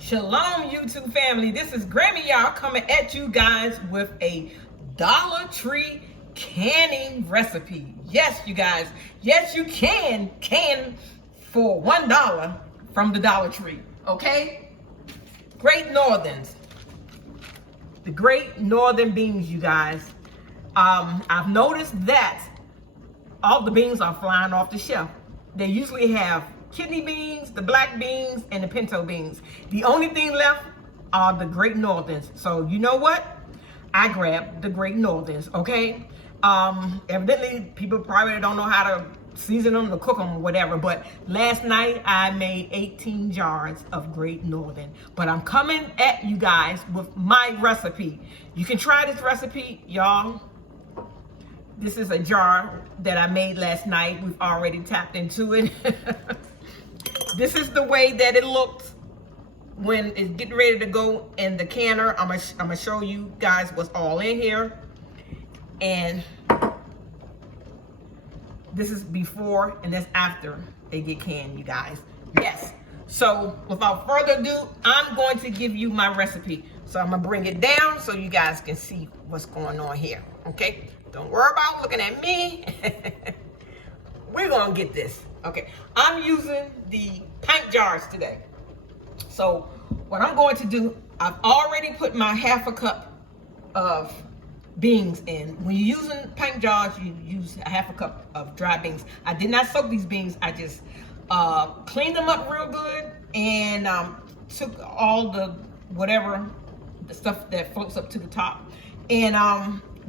Shalom, YouTube family. This is Grammy, y'all, coming at you guys with a Dollar Tree canning recipe. Yes, you guys. Yes, you can for $1 from the Dollar Tree. Okay? Great Northerns. The Great Northern beans, you guys. I've noticed that all the beans are flying off the shelf. They usually have kidney beans, the black beans, and the pinto beans. The only thing left are the Great Northerns. So you know what? I grabbed the Great Northerns, okay? Evidently, people probably don't know how to season them or cook them or whatever, but last night I made 18 jars of Great Northern. But I'm coming at you guys with my recipe. You can try this recipe, y'all. This is a jar that I made last night. We've already tapped into it. This is the way that it looks when it's getting ready to go in the canner. I'm gonna show you guys what's all in here. And this is before and that's after they get canned, you guys. Yes. So without further ado, I'm going to give you my recipe. So I'm gonna bring it down so you guys can see what's going on here. Okay? Don't worry about looking at me. We're gonna get this. Okay, I'm using the pint jars today. So what I'm going to do, I've already put my ½ cup of beans in. When you're using pint jars, you use a ½ cup of dry beans. I did not soak these beans. I just cleaned them up real good and took all the the stuff that floats up to the top and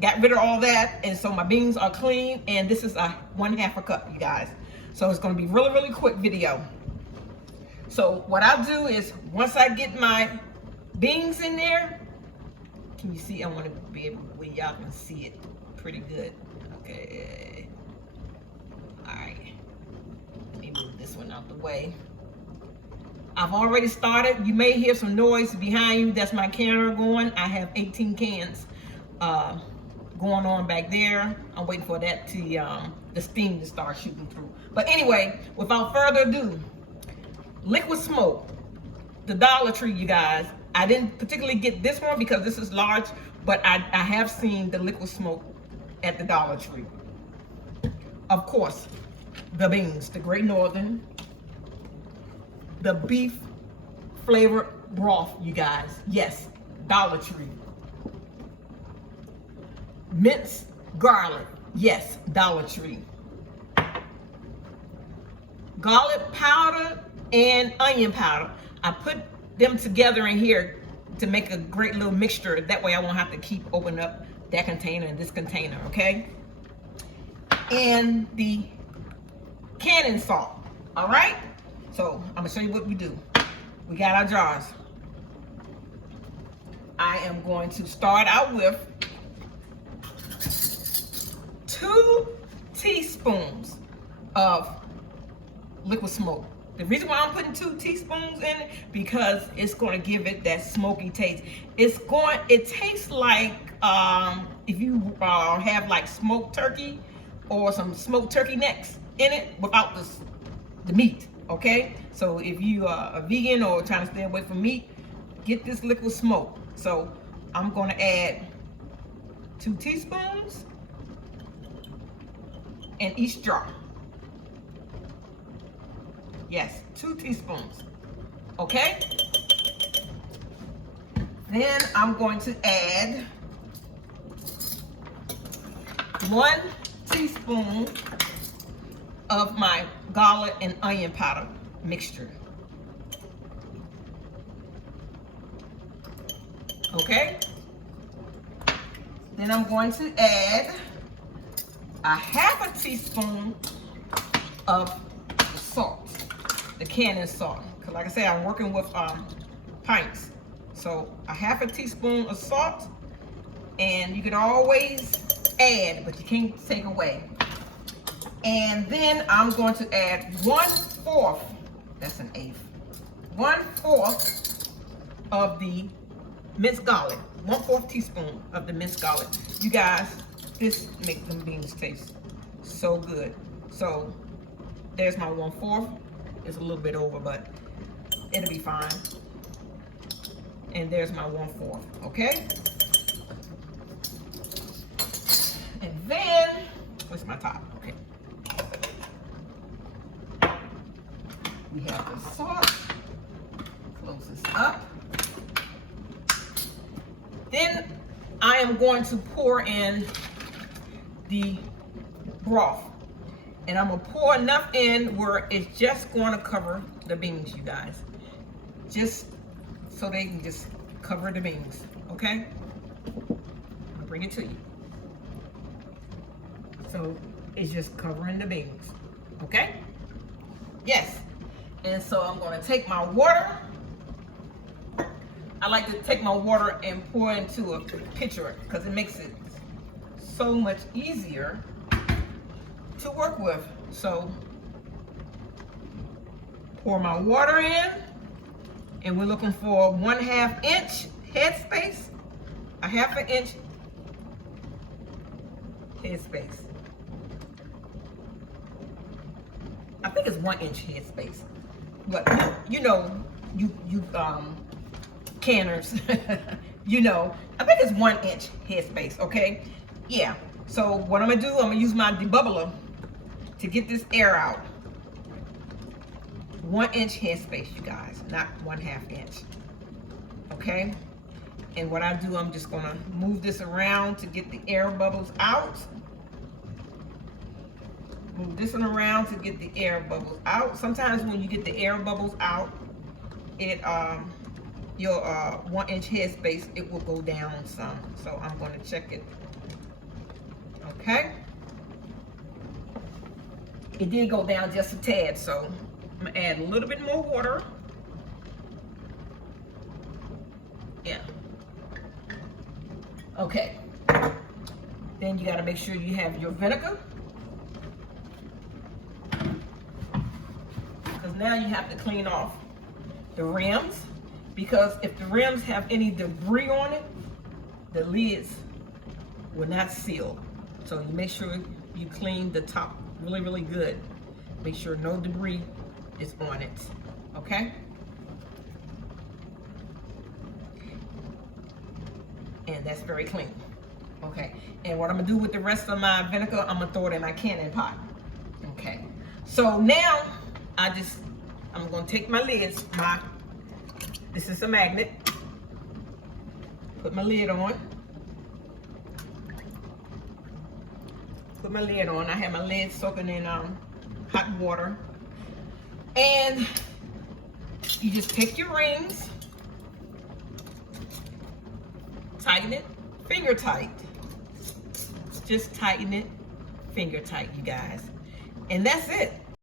got rid of all that. And so my beans are clean, and this is a ½ cup, you guys. So it's going to be really quick video. So what I'll do is once I get my beans in there, can you see? I want to be able where y'all can see it pretty good. Okay. All right. Let me move this one out the way. I've already started. You may hear some noise behind you. That's my canner going. I have 18 cans going on back there. I'm waiting for that to the steam to start shooting through. But anyway, without further ado, liquid smoke, the Dollar Tree, you guys. I didn't particularly get this one because this is large, but I have seen the liquid smoke at the Dollar Tree. Of course, the beans, the Great Northern, the beef flavored broth, you guys. Yes, Dollar Tree. Minced garlic, yes, Dollar Tree. Garlic powder and onion powder. I put them together in here to make a great little mixture. That way I won't have to keep opening up that container and this container, okay? And the canning salt, all right? So I'm gonna show you what we do. We got our jars. I am going to start out with 2 teaspoons of liquid smoke. The reason why I'm putting 2 teaspoons in it, because it's going to give it that smoky taste. It tastes like if you have like smoked turkey or some smoked turkey necks in it without the meat, okay? So if you are a vegan or trying to stay away from meat, get this liquid smoke. So I'm going to add 2 teaspoons in each jar. Yes, 2 teaspoons. Okay? Then I'm going to add 1 teaspoon of my garlic and onion powder mixture. Okay? Then I'm going to add a ½ teaspoon of salt, the canning salt. Because like I said, I'm working with pints. So a ½ teaspoon of salt, and you can always add, but you can't take away. And then I'm going to add 1/4, that's an eighth, 1/4 of the minced garlic, 1/4 teaspoon of the minced garlic. You guys, this makes them beans taste so good. So there's my 1/4. It's a little bit over, but it'll be fine. And there's my 1/4, okay? And then, where's my top? Okay. We have the sauce. Close this up. Then I am going to pour in the broth. And I'm gonna pour enough in where it's just going to cover the beans, you guys. Just so they can just cover the beans, okay? I'll bring it to you. So it's just covering the beans, okay? Yes. And so I'm gonna take my water. I like to take my water and pour into a pitcher because it makes it so much easier to work with. So pour my water in, and we're looking for 1/2 inch headspace, a 1/2 inch headspace. I think it's 1 inch headspace, but you know, you canners, you know, I think it's 1 inch headspace, okay? Yeah, so what I'm gonna do, I'm gonna use my debubbler to get this air out. 1 inch headspace, you guys, not 1/2 inch, okay? And what I do, I'm just gonna move this around to get the air bubbles out. Move this one around to get the air bubbles out. Sometimes when you get the air bubbles out, it your 1 inch headspace, it will go down some. So I'm going to check it. Okay. It did go down just a tad, so I'm gonna add a little bit more water. Yeah. Okay. Then you got to make sure you have your vinegar. Because now you have to clean off the rims. Because if the rims have any debris on it, the lids will not seal. So you make sure you clean the top really, really good. Make sure no debris is on it, okay? And that's very clean, okay? And what I'm gonna do with the rest of my vinegar, I'm gonna throw it in my canning pot, okay? So now, I'm gonna take my lids, this is a magnet, put my lid on. Put my lid on. I have my lid soaking in hot water. And you just take your rings, tighten it, finger tight. Just tighten it, finger tight, you guys. And that's it.